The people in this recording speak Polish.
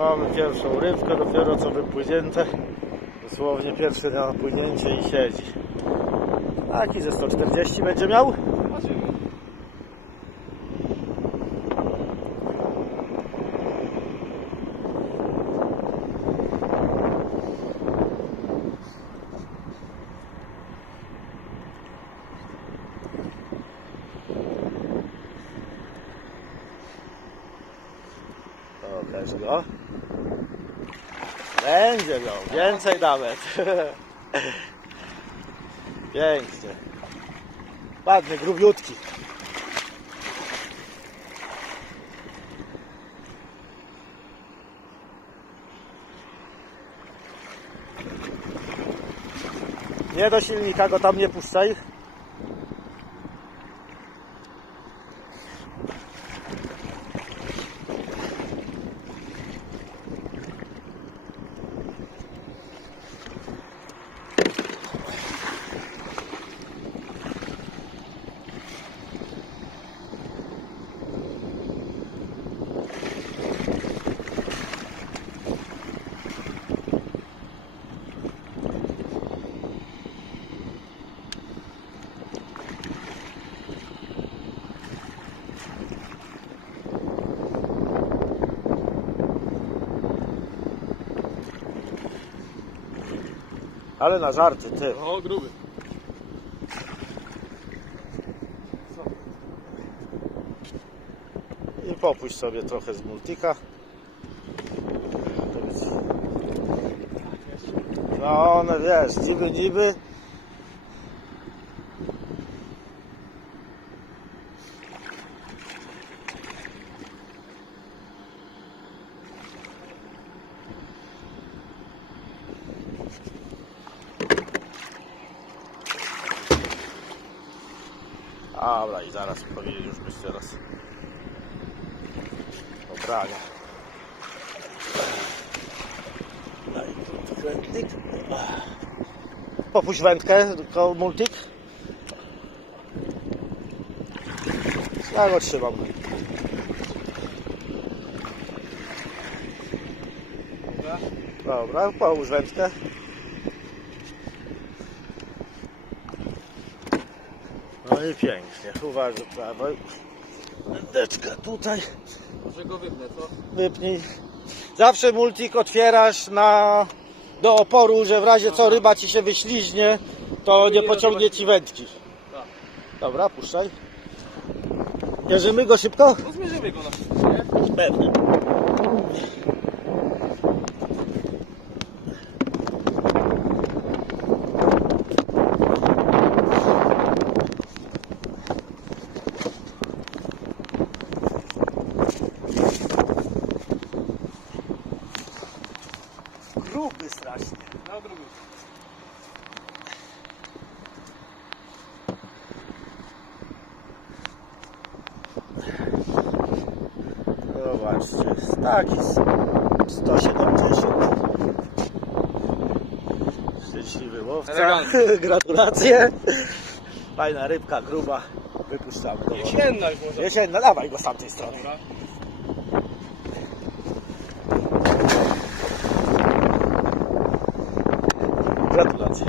Mamy pierwszą rybkę, dopiero co wypłynięte. Dosłownie pierwszy na płynięcie i siedzi. Taki ze 140 będzie miał? O, go. Będzie miał, więcej nawet. Pięknie. Ładny, grubiutki. Nie do silnika go tam nie puszczaj. Ale na żarty, ty. O, gruby. I popuść sobie trochę z multika. No one wiesz, niby niby. Dobra i zaraz powinien już być teraz obrania. Daj tu. Popuść wędkę, tylko multik. Ja go trzymam. Dobra, połóż wędkę. No i pięknie. Uważaj prawo. Wędeczka tutaj. Może go wypnę, co? Wypnij. Zawsze multik otwierasz na, do oporu, że w razie co ryba ci się wyśliźnie, to nie pociągnie ci wędki. Tak. Dobra, puszczaj. Mierzymy go szybko? No zmierzymy go na wszystko, nie? Pewnie. Gruby strasznie. No, gruby. Zobaczcie, taki 170. Szczęśliwy łowca. Gratulacje. Fajna rybka, gruba. Wypuszczamy. Jesienna już może. Jesienna, dawaj go z tamtej strony. Dobra. Berat, tuh, laci